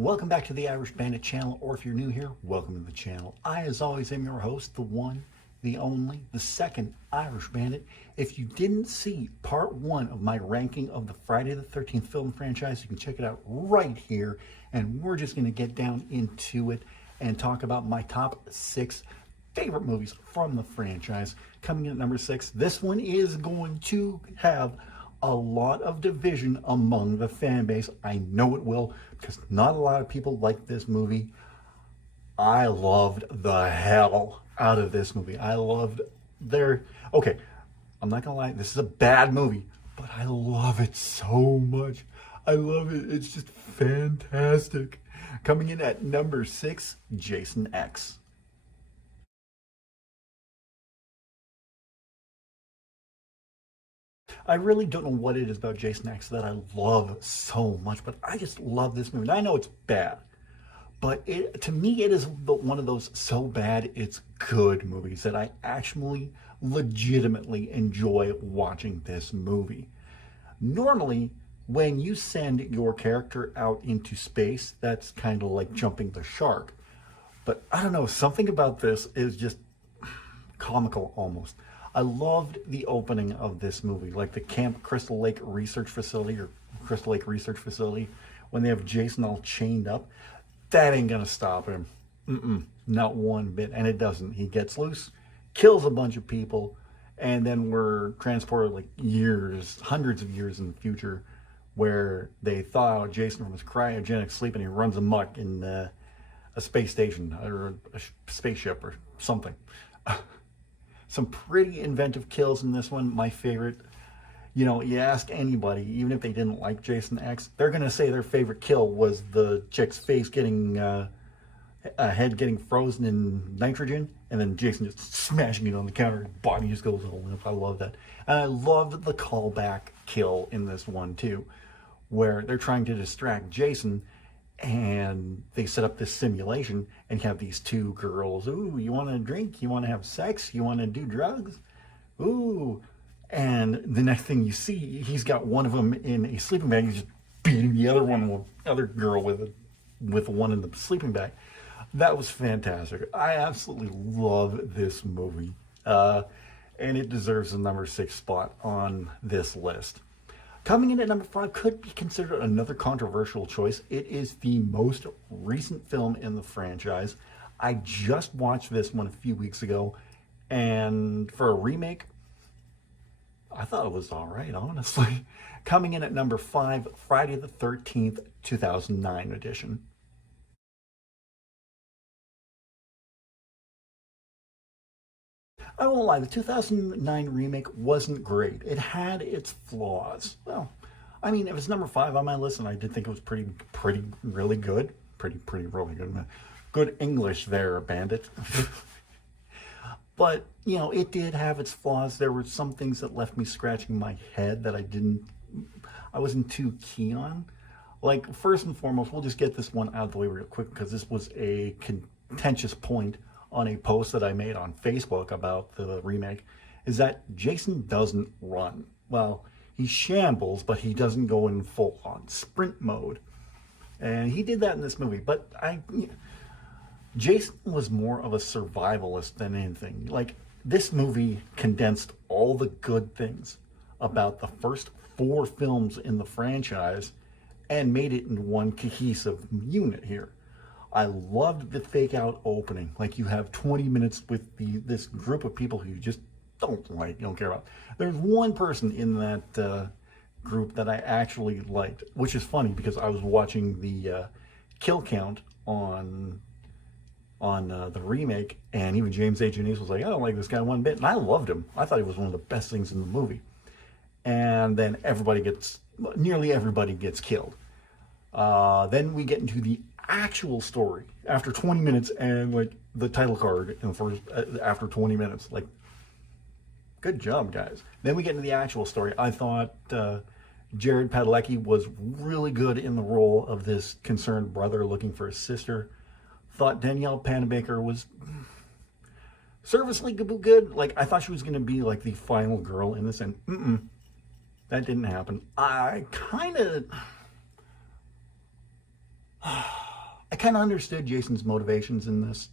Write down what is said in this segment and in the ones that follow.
Welcome back to the Irish Bandit channel, or if you're new here, welcome to the channel. I, as always, am your host, the one, the only, the second Irish Bandit. If you didn't see part one of my ranking of the Friday the 13th film franchise, you can check it out right here. And we're just going to get down into it and talk about my top 6 favorite movies from the franchise. Coming in at number 6, this one is going to have a lot of division among the fan base. I know it will, because not a lot of people like this movie. I loved the hell out of this movie. I loved okay, I'm not gonna lie, this is a bad movie, but I love it so much. I love it. It's just fantastic. Coming in at number 6, Jason X. I really don't know what it is about Jason X that I love so much, but I just love this movie. And I know it's bad, but to me, it is one of those so bad it's good movies that I actually legitimately enjoy watching this movie. Normally, when you send your character out into space, that's kind of like jumping the shark. But I don't know, something about this is just comical almost. I loved the opening of this movie, like the Camp Crystal Lake Research Facility or Crystal Lake Research Facility, when they have Jason all chained up. That ain't gonna stop him. Not one bit. And it doesn't. He gets loose, kills a bunch of people, and then we're transported like years, hundreds of years in the future, where they thaw out Jason from his cryogenic sleep and he runs amok in a space station or a spaceship or something. Some pretty inventive kills in this one. My favorite, you ask anybody, even if they didn't like Jason X, they're going to say their favorite kill was the chick's face getting, head getting frozen in nitrogen, and then Jason just smashing it on the counter. Body just goes all limp. I love that. And I loved the callback kill in this one, too, where they're trying to distract Jason, and they set up this simulation and have these two girls. Ooh, you want to drink? You want to have sex? You want to do drugs? Ooh. And the next thing you see, he's got one of them in a sleeping bag. He's just beating the other girl with one in the sleeping bag. That was fantastic. I absolutely love this movie. And it deserves the number 6 spot on this list. Coming in at number 5 could be considered another controversial choice. It is the most recent film in the franchise. I just watched this one a few weeks ago, and for a remake, I thought it was all right, honestly. Coming in at number 5, Friday the 13th, 2009 edition. I won't lie, the 2009 remake wasn't great. It had its flaws. Well, I mean, it was number 5 on my list, and I did think it was pretty, really good. Really good. Good English there, Bandit. But, it did have its flaws. There were some things that left me scratching my head that I wasn't too keen on. Like, first and foremost, we'll just get this one out of the way real quick, because this was a contentious point on a post that I made on Facebook about the remake, is that Jason doesn't run. Well, he shambles, but he doesn't go in full-on sprint mode. And he did that in this movie, but Jason was more of a survivalist than anything. Like, this movie condensed all the good things about the first 4 films in the franchise and made it into one cohesive unit here. I loved the fake out opening. Like, you have 20 minutes with this group of people who you just don't care about. There's one person in that group that I actually liked, which is funny because I was watching the kill count on the remake, and even James A. Janice was like, I don't like this guy one bit, and I loved him. I thought he was one of the best things in the movie. And then nearly everybody gets killed. Then we get into the actual story after 20 minutes, and like the title card in the first after 20 minutes. Like, good job, guys. Then we get into the actual story. I thought Jared Padalecki was really good in the role of this concerned brother looking for his sister. Thought Danielle Panabaker was serviceably good. Like, I thought she was going to be like the final girl in this, and that didn't happen. I kind of kind of understood Jason's motivations in this,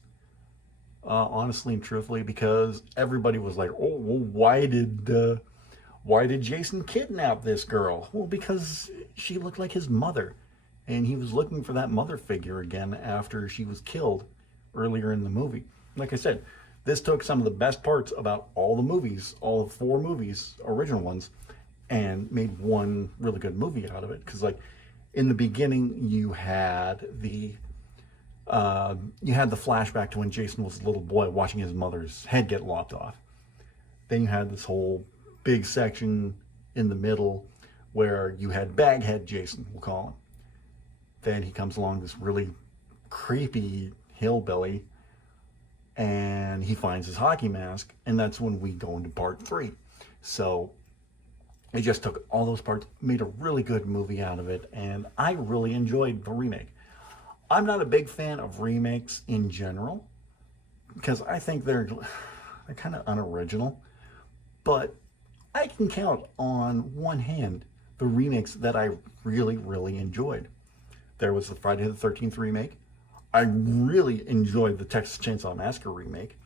honestly and truthfully, because everybody was like, "Oh, well, why did Jason kidnap this girl?" Well, because she looked like his mother, and he was looking for that mother figure again after she was killed earlier in the movie. Like I said, this took some of the best parts about all the movies, all 4 movies, original ones, and made one really good movie out of it. Because, like, in the beginning, you had the flashback to when Jason was a little boy watching his mother's head get lopped off. Then you had this whole big section in the middle where you had Baghead Jason, we'll call him. Then he comes along, this really creepy hillbilly, and he finds his hockey mask, and that's when we go into part 3. So it just took all those parts, made a really good movie out of it, and I really enjoyed the remake. I'm not a big fan of remakes in general because I think they're kind of unoriginal, but I can count on one hand the remakes that I really, really enjoyed. There was the Friday the 13th remake. I really enjoyed the Texas Chainsaw Massacre remake.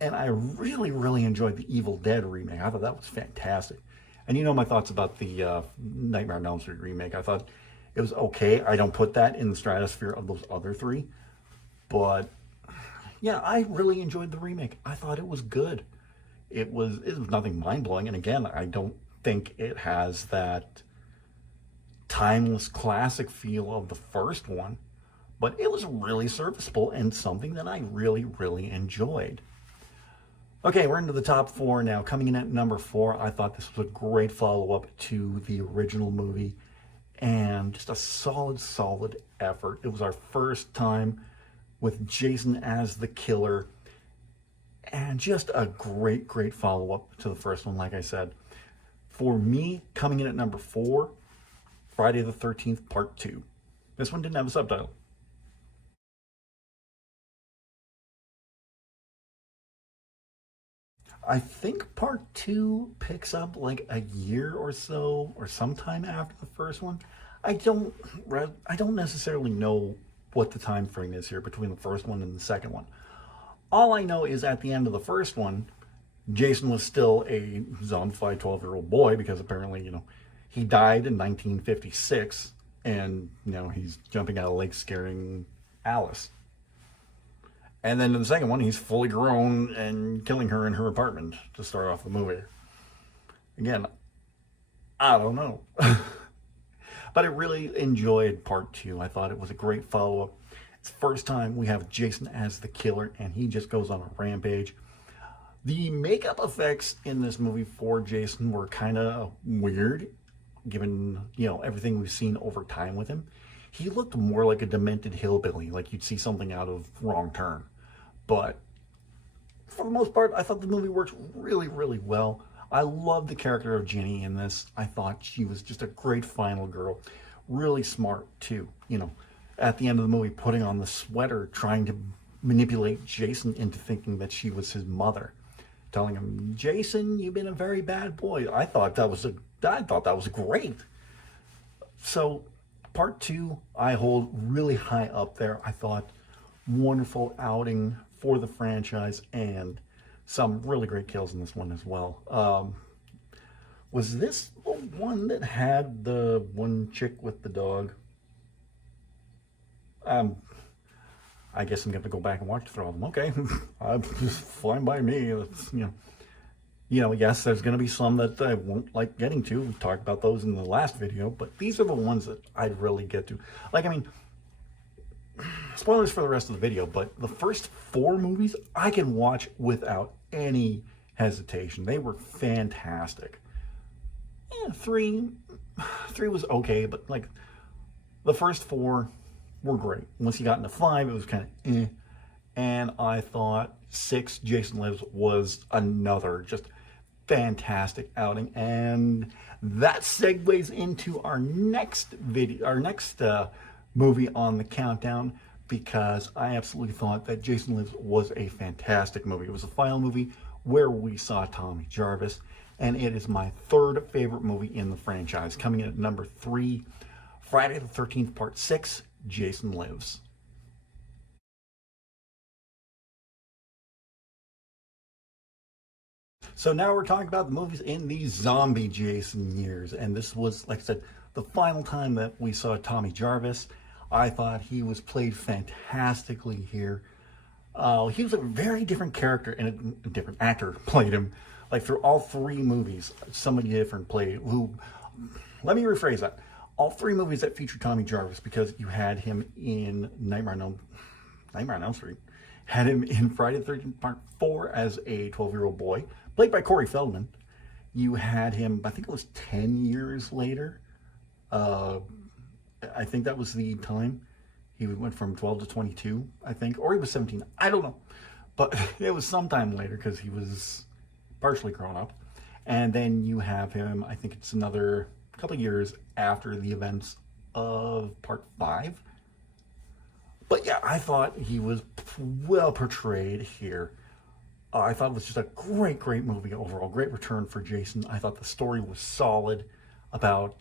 And I really, really enjoyed the Evil Dead remake. I thought that was fantastic. And you know my thoughts about the Nightmare on Elm Street remake. I thought it was okay. I don't put that in the stratosphere of those other 3. But yeah, I really enjoyed the remake. I thought it was good. It was nothing mind-blowing. And again, I don't think it has that timeless classic feel of the first one. But it was really serviceable and something that I really, really enjoyed. Okay, we're into the top 4 now. Coming in at number 4, I thought this was a great follow-up to the original movie and just a solid effort. It was our first time with Jason as the killer and just a great follow-up to the first one, like I said. For me, coming in at number 4, Friday the 13th Part 2. This one didn't have a subtitle. I think part 2 picks up like a year or so, or sometime after the first one. I don't, I don't necessarily know what the time frame is here between the first one and the second one. All I know is at the end of the first one, Jason was still a zombified 12-year-old boy because apparently, he died in 1956, and he's jumping out of a lake scaring Alice. And then in the second one, he's fully grown and killing her in her apartment to start off the movie. Again, I don't know. But I really enjoyed part 2. I thought it was a great follow-up. It's the first time we have Jason as the killer, and he just goes on a rampage. The makeup effects in this movie for Jason were kind of weird, given, everything we've seen over time with him. He looked more like a demented hillbilly, like you'd see something out of Wrong Turn. But for the most part, I thought the movie worked really, really well. I loved the character of Jenny in this. I thought she was just a great final girl. Really smart, too. At the end of the movie, putting on the sweater, trying to manipulate Jason into thinking that she was his mother. Telling him, "Jason, you've been a very bad boy." I thought that was great. So part 2, I hold really high up there. I thought wonderful outing for the franchise and some really great kills in this one as well. Was this the one that had the one chick with the dog? I guess I'm going to go back and watch the 3 of them. Okay, just fine by me. It's, yes, there's going to be some that I won't like getting to. We talked about those in the last video, but these are the ones that I'd really get to. Spoilers for the rest of the video, but the first 4 movies I can watch without any hesitation. They were fantastic. Yeah, 3 was okay, but the first 4 were great. Once you got into 5, it was kind of eh. And I thought 6, Jason Lives, was another just fantastic outing. And that segues into our next video, our next movie on the countdown, because I absolutely thought that Jason Lives was a fantastic movie. It was the final movie where we saw Tommy Jarvis, and it is my 3rd favorite movie in the franchise. Coming in at number 3, Friday the 13th Part 6, Jason Lives. So now we're talking about the movies in the zombie Jason years. And this was, like I said, the final time that we saw Tommy Jarvis. I thought he was played fantastically here. He was a very different character, and a different actor played him. Like through all three movies, somebody different played who. Let me rephrase that. All three movies that featured Tommy Jarvis, because you had him in Nightmare on Elm Street, had him in Friday the 13th Part 4 as a 12-year-old boy, played by Corey Feldman. You had him, I think it was 10 years later. I think that was the time. He went from 12 to 22, I think, or he was 17. I don't know. But it was sometime later because he was partially grown up. And then you have him, I think it's another couple of years after the events of Part 5. But yeah, I thought he was well portrayed here. I thought it was just a great movie overall. Great return for Jason. I thought the story was solid about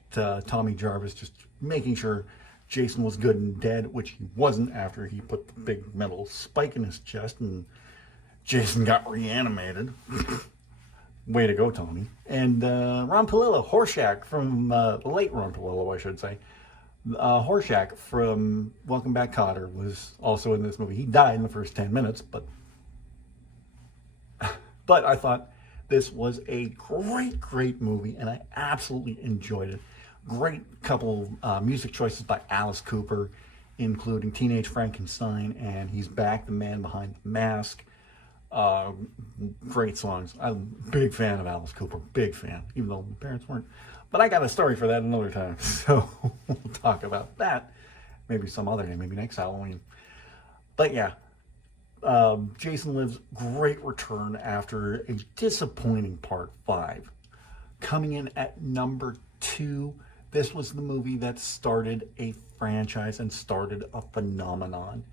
Tommy Jarvis just making sure Jason was good and dead, which he wasn't after he put the big metal spike in his chest and Jason got reanimated. Way to go, Tommy. And Ron Palillo, Horshack from, the late Ron Palillo, I should say. Horshack from Welcome Back, Kotter was also in this movie. He died in the first 10 minutes, but I thought this was a great movie, and I absolutely enjoyed it. Great couple music choices by Alice Cooper, including Teenage Frankenstein and He's Back, the Man Behind the Mask. Great songs. I'm a big fan of Alice Cooper, big fan, even though my parents weren't. But I got a story for that another time, so we'll talk about that maybe some other day, maybe next Halloween. But yeah, Jason Lives' great return after a disappointing Part 5. Coming in at number 2, this was the movie that started a franchise and started a phenomenon.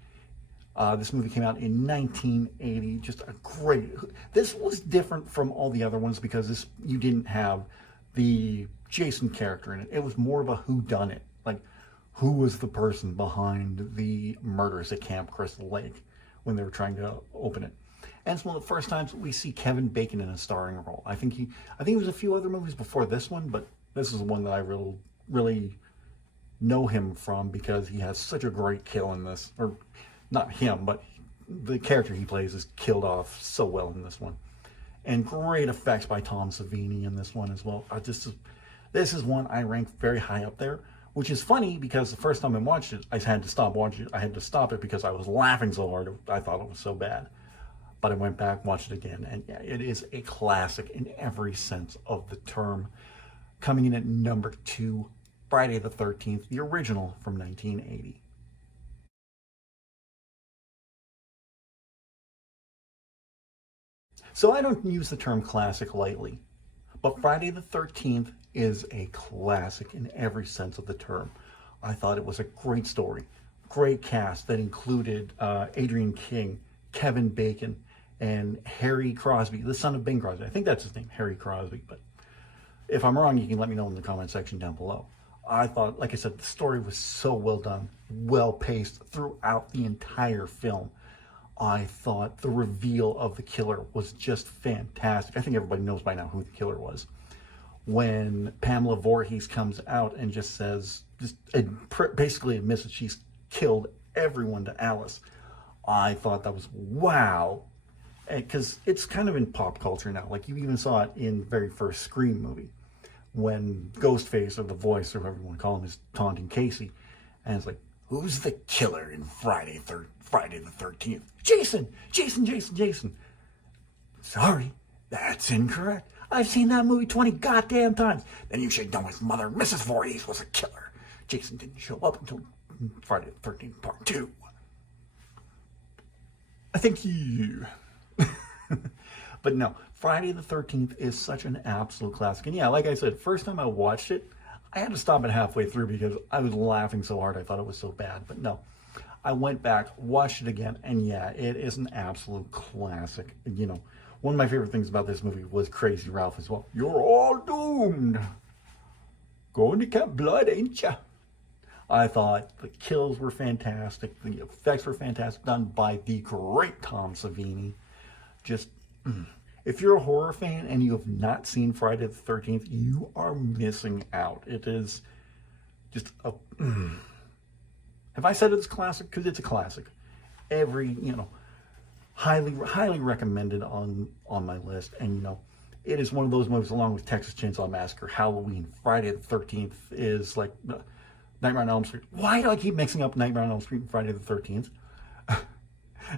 This movie came out in 1980. Just a great. This was different from all the other ones because you didn't have the Jason character in it. It was more of a whodunit. Like, who was the person behind the murders at Camp Crystal Lake when they were trying to open it? And it's one of the first times we see Kevin Bacon in a starring role. I think he was a few other movies before this one, but this is the one that I really know him from because he has such a great kill in this. Or not him, but the character he plays is killed off so well in this one. And great effects by Tom Savini in this one as well. This is one I rank very high up there, which is funny because the first time I watched it, I had to stop watching it. I had to stop it because I was laughing so hard. I thought it was so bad. But I went back, watched it again, and yeah, it is a classic in every sense of the term. Coming in at number 2, Friday the 13th, the original from 1980. So I don't use the term classic lightly, but Friday the 13th is a classic in every sense of the term. I thought it was a great story, great cast that included Adrian King, Kevin Bacon, and Harry Crosby, the son of Bing Crosby. I think that's his name, Harry Crosby, but if I'm wrong, you can let me know in the comment section down below. I thought, like I said, the story was so well done, well paced throughout the entire film. I thought the reveal of the killer was just fantastic. I think everybody knows by now who the killer was. When Pamela Voorhees comes out and just says, basically admits that she's killed everyone to Alice, I thought that was wow. Because it's kind of in pop culture now. Like you even saw it in the very first Scream movie when Ghostface, or the voice, or whoever you want to call him, is taunting Casey. And it's like, who's the killer in Friday the 13th? Jason! Jason! Sorry, that's incorrect. I've seen that movie 20 goddamn times. Then you should know his mother, Mrs. Voorhees, was a killer. Jason didn't show up until Friday the 13th Part 2. I think you. But no, Friday the 13th is such an absolute classic. And yeah, like I said, first time I watched it, I had to stop it halfway through because I was laughing so hard I thought it was so bad. But no, I went back, watched it again, and yeah, it is an absolute classic. You know, one of my favorite things about this movie was Crazy Ralph as well. You're all doomed. Going to Camp Blood, ain't ya? I thought the kills were fantastic. The effects were fantastic, done by the great Tom Savini. Just, If you're a horror fan and you have not seen Friday the 13th, you are missing out. It is just a... Have I said it's a classic? Because it's a classic. Every, highly recommended on my list. And, it is one of those movies, along with Texas Chainsaw Massacre, Halloween, Friday the 13th is like Nightmare on Elm Street. Why do I keep mixing up Nightmare on Elm Street and Friday the 13th?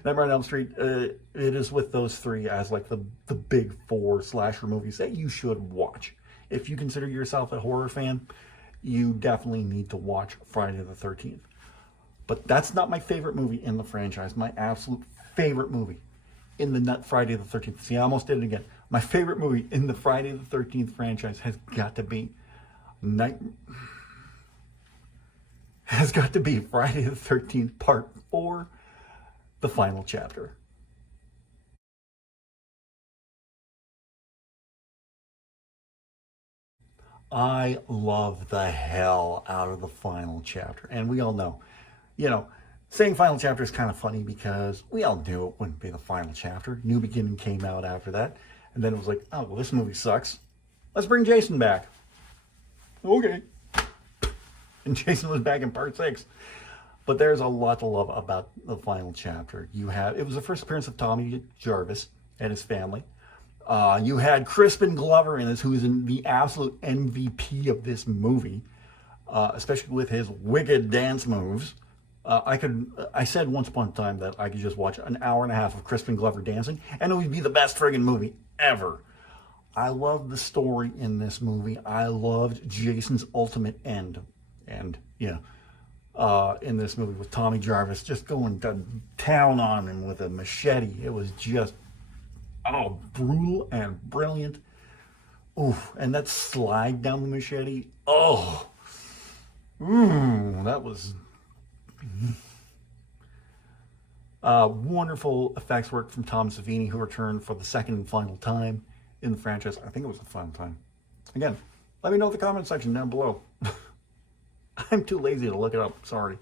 Nightmare on Elm Street, it is with those three as like the big four slasher movies that you should watch. If you consider yourself a horror fan, you definitely need to watch Friday the 13th. But that's not my favorite movie in the franchise. My absolute favorite movie in the Friday the 13th. See, I almost did it again. My favorite movie in the Friday the 13th franchise has got to be Friday the 13th Part 4, the final chapter. I love the hell out of the final chapter. And we all know, saying final chapter is kind of funny because we all knew it wouldn't be the final chapter. New Beginning came out after that. And then it was like, oh, well, this movie sucks. Let's bring Jason back. Okay. And Jason was back in Part 6. But there's a lot to love about the final chapter. It was the first appearance of Tommy Jarvis and his family. You had Crispin Glover in this, who is the absolute MVP of this movie, especially with his wicked dance moves. I said once upon a time that I could just watch an hour and a half of Crispin Glover dancing, and it would be the best friggin' movie ever. I loved the story in this movie. I loved Jason's ultimate end. And, in this movie with Tommy Jarvis just going to town on him with a machete. It was just, brutal and brilliant. Oof, and that slide down the machete. That was... wonderful effects work from Tom Savini, who returned for the second and final time in the franchise. I think it was the final time. Again, let me know in the comment section down below. I'm too lazy to look it up, sorry.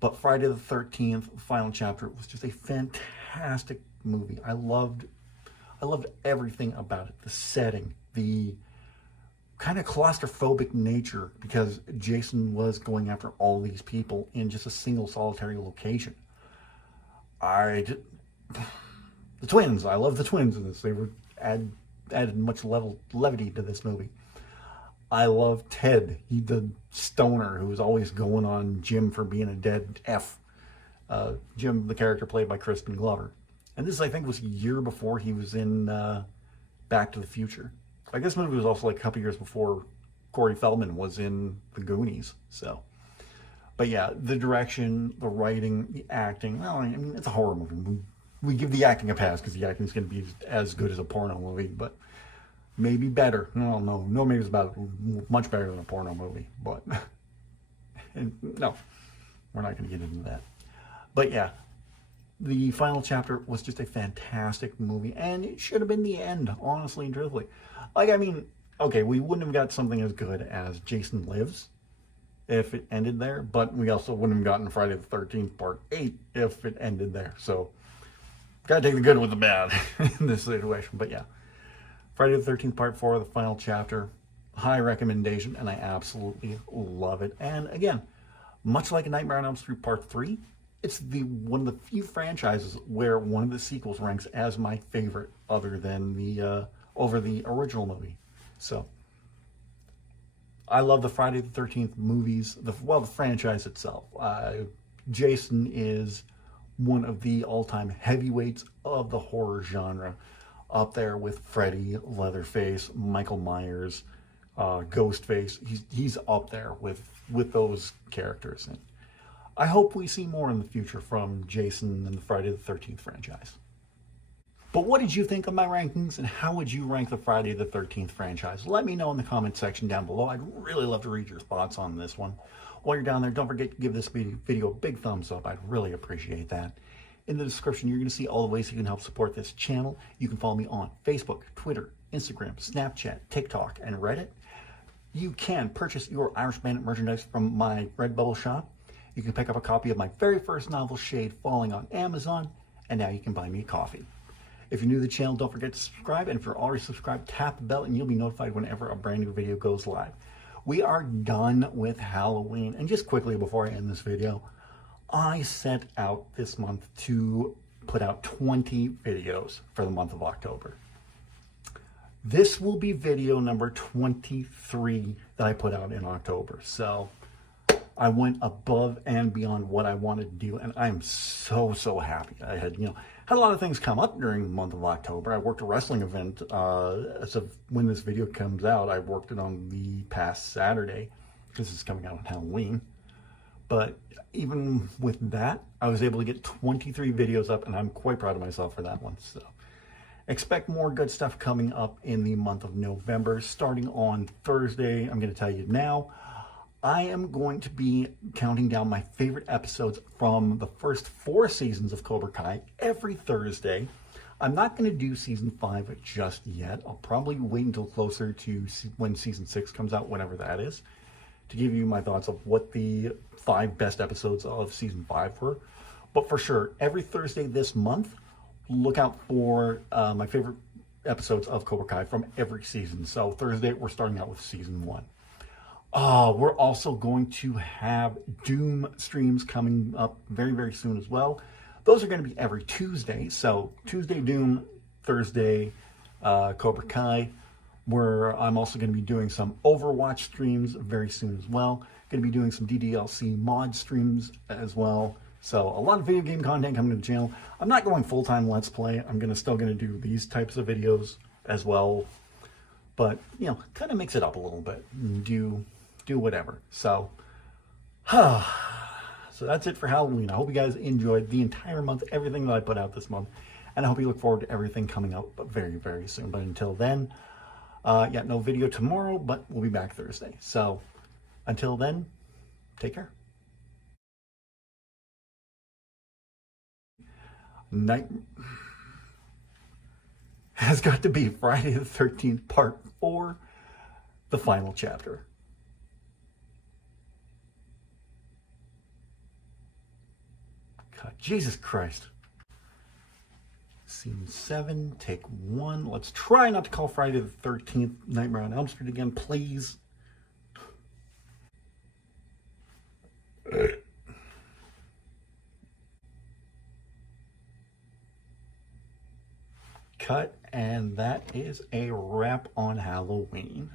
But Friday the 13th, final chapter, was just a fantastic movie. I loved everything about it. The setting, the kind of claustrophobic nature, because Jason was going after all these people in just a single solitary location. The twins, I love the twins in this. They were added much levity to this movie. I love Ted, the stoner who was always going on Jim for being a dead F. Jim, the character played by Crispin Glover. And this, I think, was a year before he was in Back to the Future. I guess movie was also like a couple years before Corey Feldman was in The Goonies. So, but yeah, the direction, the writing, the acting. Well, I mean, it's a horror movie. We give the acting a pass because the acting is going to be as good as a porno movie, but maybe better. No, maybe it's about much better than a porno movie, but no, we're not going to get into that. But yeah, the final chapter was just a fantastic movie, and it should have been the end, honestly and truthfully. Like, I mean, okay, we wouldn't have got something as good as Jason Lives if it ended there, but we also wouldn't have gotten Friday the 13th Part 8 if it ended there. So, gotta take the good with the bad in this situation. But yeah, Friday the 13th Part 4, the final chapter, high recommendation, and I absolutely love it. And again, much like A Nightmare on Elm Street Part 3, it's one of the few franchises where one of the sequels ranks as my favorite other than over the original movie. So, I love the Friday the 13th movies, the franchise itself. Jason is one of the all-time heavyweights of the horror genre, up there with Freddy, Leatherface, Michael Myers, Ghostface. He's up there with those characters. And I hope we see more in the future from Jason and the Friday the 13th franchise. But what did you think of my rankings, and how would you rank the Friday the 13th franchise? Let me know in the comment section down below. I'd really love to read your thoughts on this one. While you're down there, don't forget to give this video a big thumbs up. I'd really appreciate that. In the description, you're going to see all the ways you can help support this channel. You can follow me on Facebook, Twitter, Instagram, Snapchat, TikTok, and Reddit. You can purchase your Irish Bandit merchandise from my Redbubble shop. You can pick up a copy of my very first novel, Shade Falling, on Amazon. And now you can buy me a coffee. If you're new to the channel, don't forget to subscribe. And if you're already subscribed, tap the bell and you'll be notified whenever a brand new video goes live. We are done with Halloween. And just quickly before I end this video, I set out this month to put out 20 videos for the month of October. This will be video number 23 that I put out in October. So I went above and beyond what I wanted to do, and I am so happy. I had, had a lot of things come up during the month of October. I worked a wrestling event. As of when this video comes out, I worked it on the past Saturday because it's coming out on Halloween. But even with that, I was able to get 23 videos up, and I'm quite proud of myself for that one. So expect more good stuff coming up in the month of November. Starting on Thursday, I'm going to tell you now, I am going to be counting down my favorite episodes from the first 4 seasons of Cobra Kai every Thursday. I'm not going to do season 5 just yet. I'll probably wait until closer to when season 6 comes out, whenever that is, to give you my thoughts of what the 5 best episodes of season 5 were. But for sure, every Thursday this month, look out for my favorite episodes of Cobra Kai from every season. So Thursday, we're starting out with season 1. We're also going to have Doom streams coming up very soon as well. Those are going to be every Tuesday. So Tuesday Doom, Thursday Cobra Kai, where I'm also going to be doing some Overwatch streams very soon as well. Going to be doing some DDLC mod streams as well. So a lot of video game content coming to the channel. I'm not going full-time Let's Play. I'm still going to do these types of videos as well. But, kind of mix it up a little bit and do whatever. So, so that's it for Halloween. I hope you guys enjoyed the entire month, everything that I put out this month. And I hope you look forward to everything coming out very soon. But until then, no video tomorrow, but we'll be back Thursday. So until then, take care. Night has got to be Friday the 13th, part 4, the final chapter. God, Jesus Christ. Scene 7, take 1. Let's try not to call Friday the 13th Nightmare on Elm Street again, please. Cut, and that is a wrap on Halloween.